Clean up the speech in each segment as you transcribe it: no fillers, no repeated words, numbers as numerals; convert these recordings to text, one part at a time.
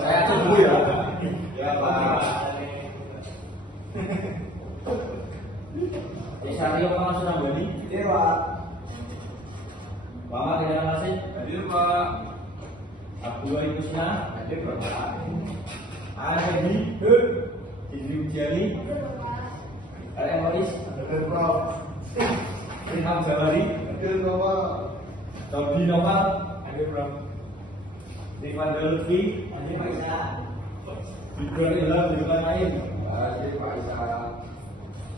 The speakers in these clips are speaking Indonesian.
Saya tunggu ya. Ya Pak. Sario Pak Surabaya. Iya Pak. Bapak terima kasih. Hadir Pak. Abu Aibusna. Hadir Bapak. Ari Hidri Jali. RM Moris. Hadir Prof. Ilham Jawari. Hadir Bapak. Tobi Noval. Hadir Prof. Rifan Lutfi. Hadir Pak Isa. Bidron Ilham Bidron Lain. Hadir Pak Isa.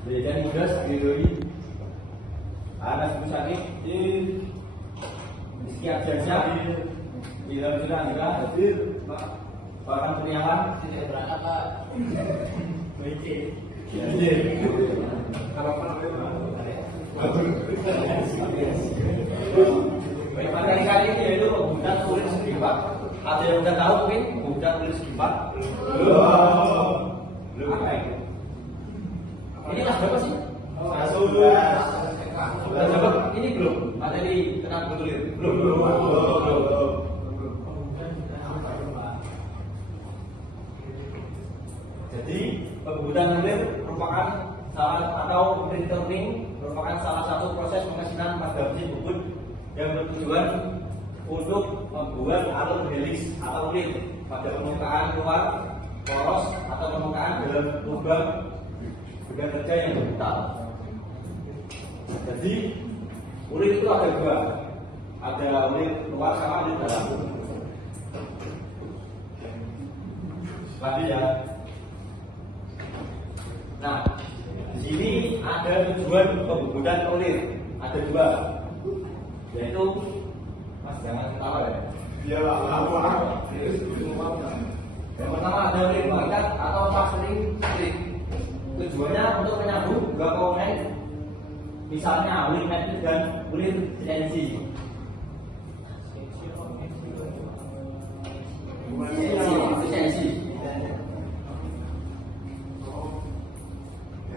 Dejan Mudas Ridhoi. Anas Musani. Rizky Arjasa. Ilham Surandra. Hadir Pak. Bahkan Kurniawan. Tidak berangkat Pak. Hadir. Kalau Pak. Baik, materi kali ini yaitu pembukaan tulis segi Pak. Ada yang udah tahu mungkin pembukaan tulis segi Pak? Belum. Apa itu? Ini kelas berapa sih? Sudah dapat? Ini belum. Materi tentang tulis. Belum. Jadi pembukaan tulis merupakan printing merupakan salah satu proses pengasinan pada mesin bubut yang bertujuan untuk membuat alur helix atau ring pada permukaan luar poros atau permukaan dalam lubang dengan kerja yang berputar. Jadi urin itu ada dua, ada urin luar sama urin dalam. Lagi ya. Nah, di sini ada tujuan pembubutan urin, ada dua, yaitu Mas jangan ketawa ya. Iya apa? Yang pertama ada urin mengikat atau pasering strik. Tujuannya untuk menyambung dua komponen, misalnya urin metrik dan urin CNC.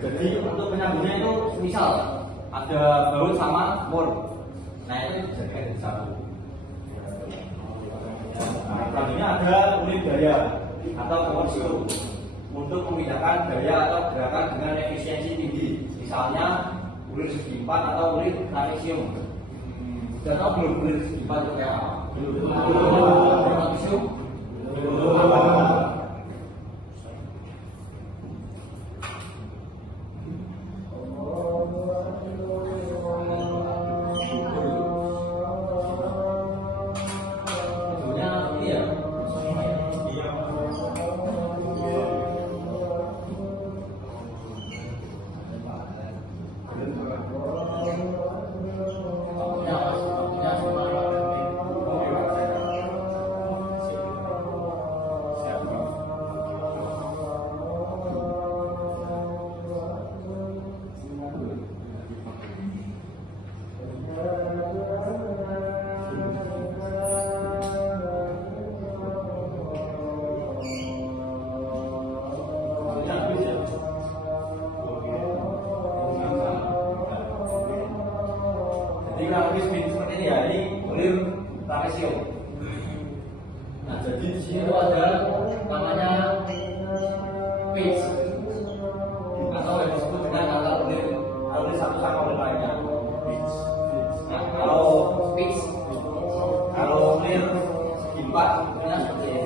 Jadi untuk penyambungnya itu misal ada baut sama mur, nah itu jadi satu. Nah, selanjutnya ada unit daya atau potensio untuk memindahkan daya atau gerakan dengan efisiensi tinggi, misalnya ulir segi 4 atau ulir magnesium. Sudah tahu belum ulir segi 4 itu kayak apa? Magnesium? Seperti ini ya, ini ulir magnesium. Nah, jadi di sini itu ada namanya pitch atau yang disebut dengan kata ulir satu sama ulir lainnya. Pitch. Nah, kalau pitch, kalau ulir segi 4 bentuknya seperti ini.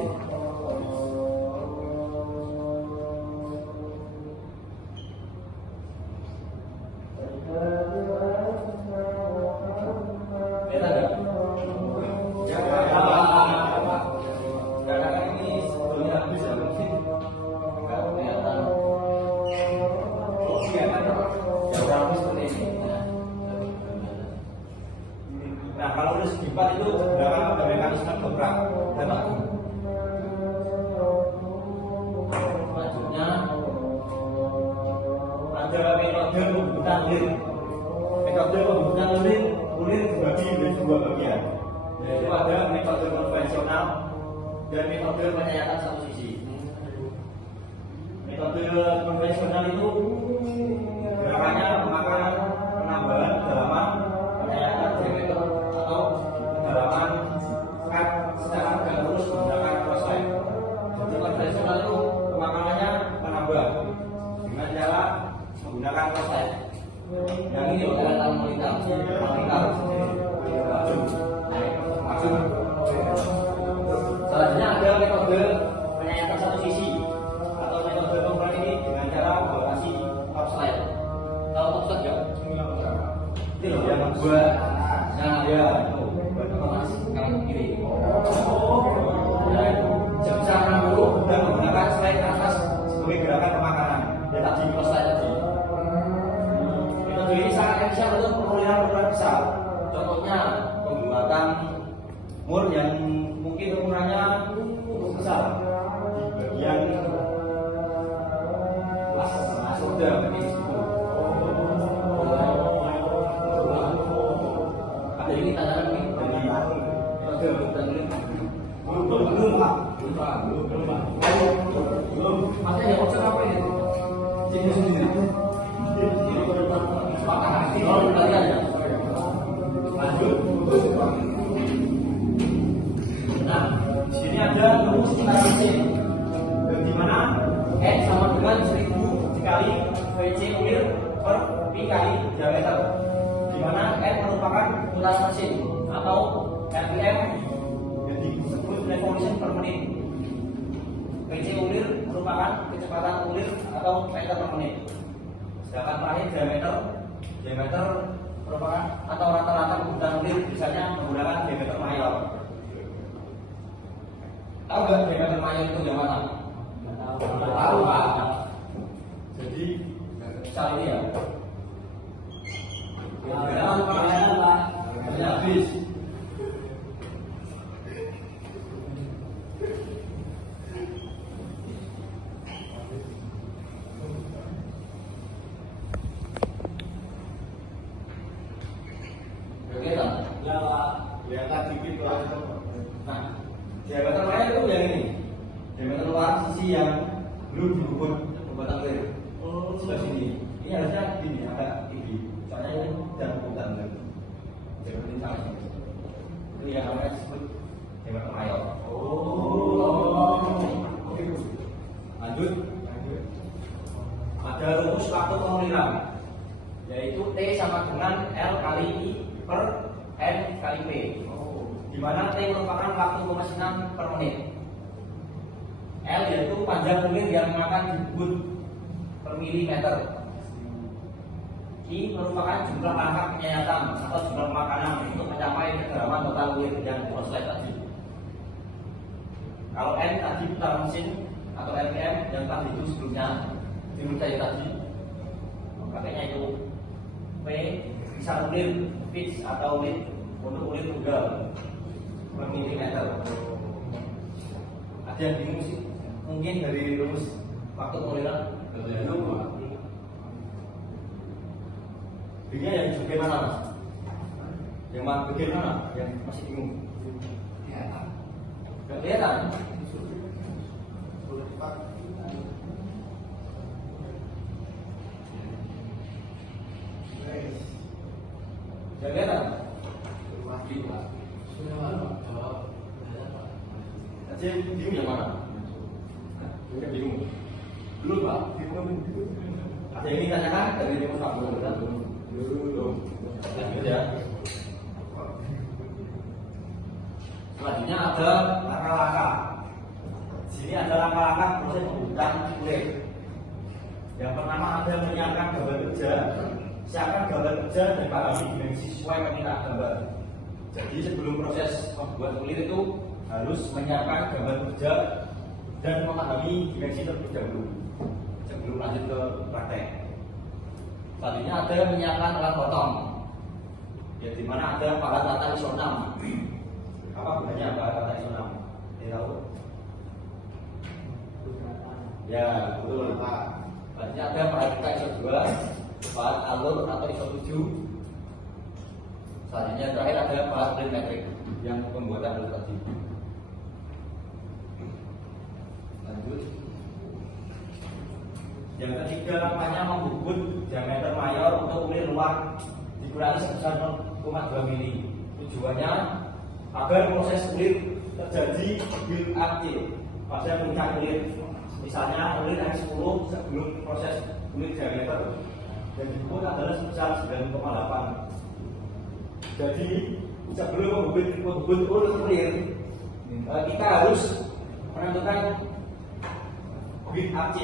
Nah, kalau udah segi 4 itu sebenarnya ada mekanisme gebrak dan lagu. Selanjutnya ada metode pembuatan ulir. Metode pembuatan ulir dibagi menjadi dua bagian, yaitu ada metode konvensional dan metode penyayatan satu sisi. Metode konvensional itu gerakannya memakan penambahan kedalaman penyayatan diameter atau kedalaman cut buat, nah ya itu buat mas kanan kiri. Ya itu sebesar 60 dan menggunakan slide atas sebagai gerakan pemakanan. Ya tadi kalau slide tadi. Metode ini sangat efisien untuk pemulihan ukuran besar. Contohnya pembuatan mur yang mungkin ukurannya cukup besar di bagian soda ini situ. Ada ini tantangan ini dari metode ini. Belum pak. Makanya yang opsi apa ini? Ini sendiri. Kalau kalian ya. Lanjut. Nah, di sini ada rumus kita C, di mana N sama dengan 1000 dikali VC ulir per Pi kali diameter, di mana N merupakan ukuran mesin atau RPM yang disebut revolution per menit. VC ulir merupakan kecepatan ulir atau meter per menit. Sedangkan terakhir diameter merupakan atau rata-rata kebutuhan ulir misalnya menggunakan diameter mayor. Tahu nggak diameter mayor itu yang mana? Tahu pak. Jadi misal ini ya. Banyak habis. Nah, diameter mayor itu yang ini. Diameter luar sisi yang belum dibubur pembuatan clear. Sebelah sini. Ini harusnya gini, agak tinggi. Soalnya ini jangan pembuatan clear. Jadi ini sangat tinggi. Itu yang namanya disebut diameter mayor. Lanjut. Ada rumus waktu pemulihan, yaitu T sama dengan L kali I per N kali P. Di mana T merupakan waktu pemesinan per menit. L yaitu panjang ulir yang akan dibuat per milimeter. I merupakan jumlah langkah penyayatan atau jumlah makanan untuk mencapai kedalaman total ulir yang diproses tadi. Kalau N tadi putaran mesin atau RPM yang tadi itu sebelumnya diurut saya tadi. Makanya itu P bisa ulir pitch atau ulir untuk ulir tunggal per milimeter. Ada yang bingung sih? Mungkin dari rumus waktu pemulihan. Bingungnya yang bagaimana mas? Yang bagaimana? Yang masih bingung? Gak kelihatan? Gak kelihatan? Aja bingung yang mana? Mungkin bingung. Belum pak. Ada yang ditanyakan dari rumus waktu pemulihan? Belum. Lanjut ya. Selanjutnya ada langkah-langkah. Di sini ada langkah-langkah proses pembuatan kulit. Yang pertama ada menyiapkan gambar kerja. Siapkan gambar kerja dan pahami dimensi sesuai permintaan gambar. Jadi sebelum proses membuat kulit itu harus menyiapkan gambar kerja dan memahami dimensi terlebih dahulu sebelum lanjut ke praktek. Selanjutnya ada menyiapkan alat potong. Ya, di mana ada alat tata ISO 6. Apa gunanya alat tata ISO 6? Tidak tahu? Ya, betul Pak. Selanjutnya ada alat tata ISO 2, alat alur atau ISO 7. Selanjutnya terakhir ada alat print metrik yang pembuatan alur tadi. Lanjut. Yang ketiga namanya membubut diameter mayor untuk ulir luar dikurangi sebesar 0,2 mili. Tujuannya agar proses ulir terjadi build up pada puncak ulir. Misalnya ulir N10 sebelum proses ulir diameter dan dibubut adalah sebesar 9,8. Jadi sebelum membubut ulir kita harus menentukan build up,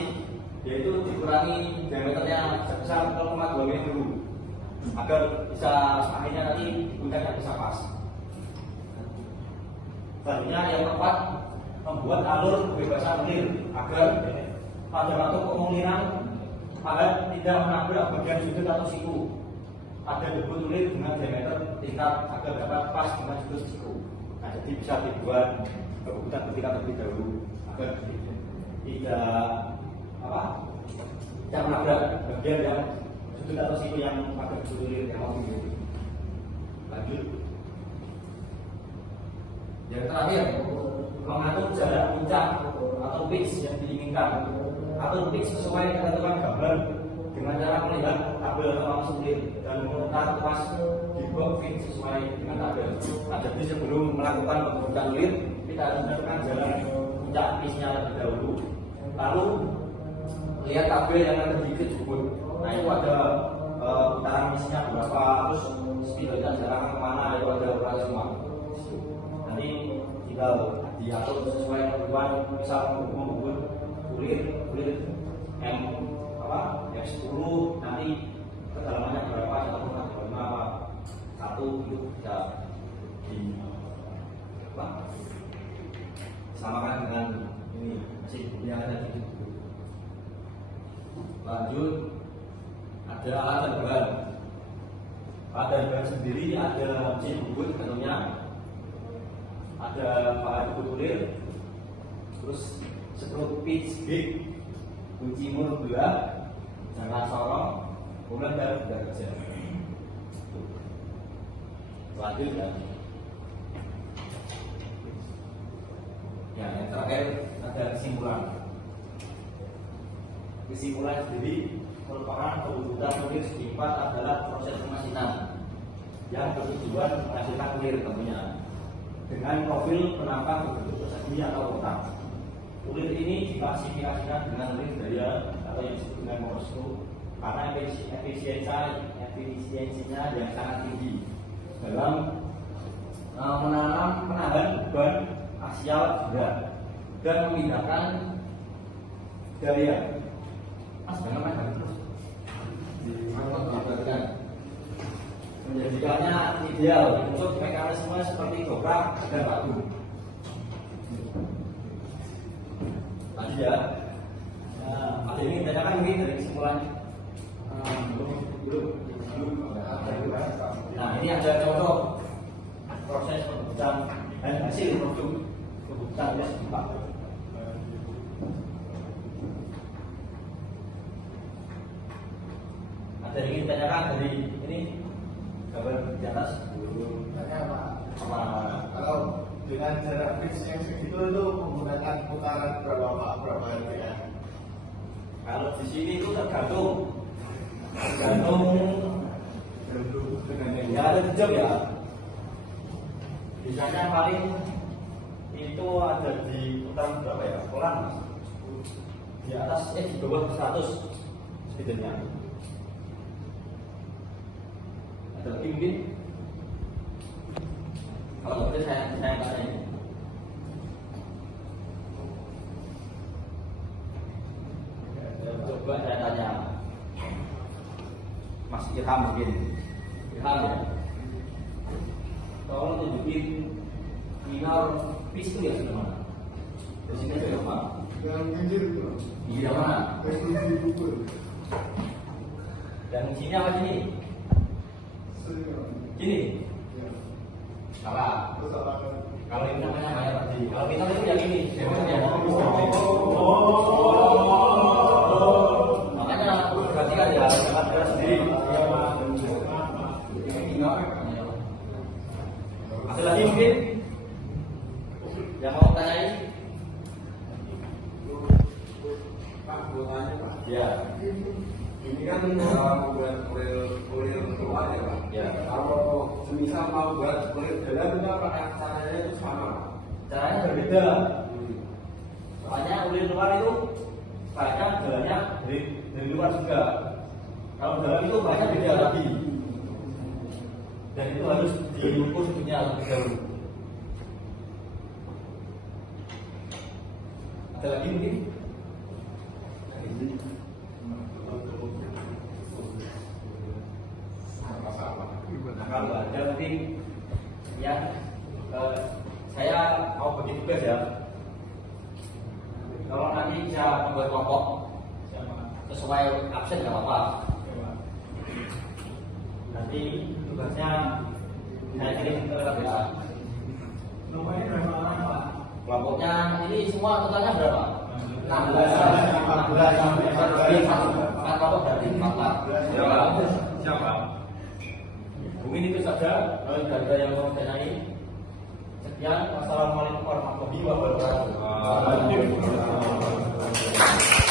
yaitu dikurangi diameternya sebesar 0,2 mili dulu. agar bisa akhirnya nanti puncaknya bisa pas. Selanjutnya yang keempat, membuat alur kebebasan ulir agar pada waktu penguliran agar tidak menabrak bagian sudut atau siku. Ada debut ulir dengan diameter tingkat agar dapat pas dengan sudut siku. Nah, jadi bisa dibuat kebutuhan bertingkat terlebih dahulu agar tidak menabrak bagian yang sudut atau siku yang pada debut ulir yang mau tinggi. Lanjut. Yang terakhir, mengatur jarak puncak atau pitch yang diinginkan. Atur pitch sesuai ketentuan gambar dengan cara melihat tabel atau ulir dan memutar tuas di box pitch sesuai dengan tabel. Nah, jadi sebelum melakukan pembentukan ulir, kita harus menentukan jarak puncak pitchnya terlebih dahulu. Lalu lihat tabel yang ada di kejubut. Nah, itu ada putaran pitchnya berapa, terus speed dan jarak kemana, itu ada ukuran semua. Nanti tinggal diatur sesuai kebutuhan, misal membuat ulir M10 nanti kedalamannya berapa, 1,5 itu bisa disamakan dengan ini mesin yang ada di situ. Lanjut, ada alat dan bahan. Alat dan bahan sendiri ada mesin bubut tentunya, ada bahan bubut ulir, terus seperti pitch big, kunci mur belah, jangka sorong, kemudian baru sudah kerja. Lanjut dan ya, yang terakhir ada kesimpulan. Kesimpulan sendiri merupakan kebutuhan ulir segi 4 adalah proses pemasinan yang bertujuan menghasilkan ulir tentunya dengan profil penampang berbentuk persegi atau kotak. Ulir ini diklasifikasikan dengan ulir daya atau yang disebut dengan Morse karena efisiensinya yang sangat tinggi dalam menanam penahan beban aksial berat dan memindahkan daya. Menjadikannya ideal untuk mekanisme seperti dobrak dan batu. Tadi ya, ada ini tanyakan mungkin dari kesimpulan. Nah, ini ada contoh proses pembuatan dan hasil produk kebutuhan gas pipa. Ada yang ingin tanyakan dari ini gambar di atas? Tanya apa? Kalau dengan jarak pitch yang segitu itu menggunakan putaran berapa ya? Kalau di sini itu tergantung ya, ada jam ya. Biasanya paling itu ada di putaran berapa ya? Pelan di atas di bawah 100 speednya. Ada lagi mungkin? Kalau boleh saya tanya ini. Coba saya tanya Mas Ilham mungkin. Ilham ya. Tolong tunjukin minor pitch itu ya sudah mana? Di sini ada apa? Yang pinggir itu. Iya mana? Yang pukul. Dan sini apa sini? Gini. Salah. Kalau ini namanya bayar tadi. Kalau kita itu yang ini. Makanya perhatikan ya, jangan berat sendiri. Ada lagi mungkin yang mau tanyain? Pak, bolanya Pak. Ya. Ini kan membuat kurir keluar ya Pak. Ya. Kalau semisal mau buat kurir dalam itu apa caranya itu sama? Caranya berbeda. Soalnya ulir luar itu banyak jalannya dari luar juga. Kalau dalam itu banyak beda lagi. Dan itu harus diukur punya lebih dahulu. Ada lagi mungkin? bagi tugas ya. Kalau nanti bisa membuat kelompok sesuai absen nggak apa-apa. Nanti tugasnya saya kirim ke rekan desa. Nomornya berapa orang Pak? Kelompoknya ini semua totalnya berapa? 16 kan kelompok dari 14. Siapa? Mungkin itu saja dari yang mau ditanyain. Sekian, wassalamualaikum warahmatullahi wabarakatuh.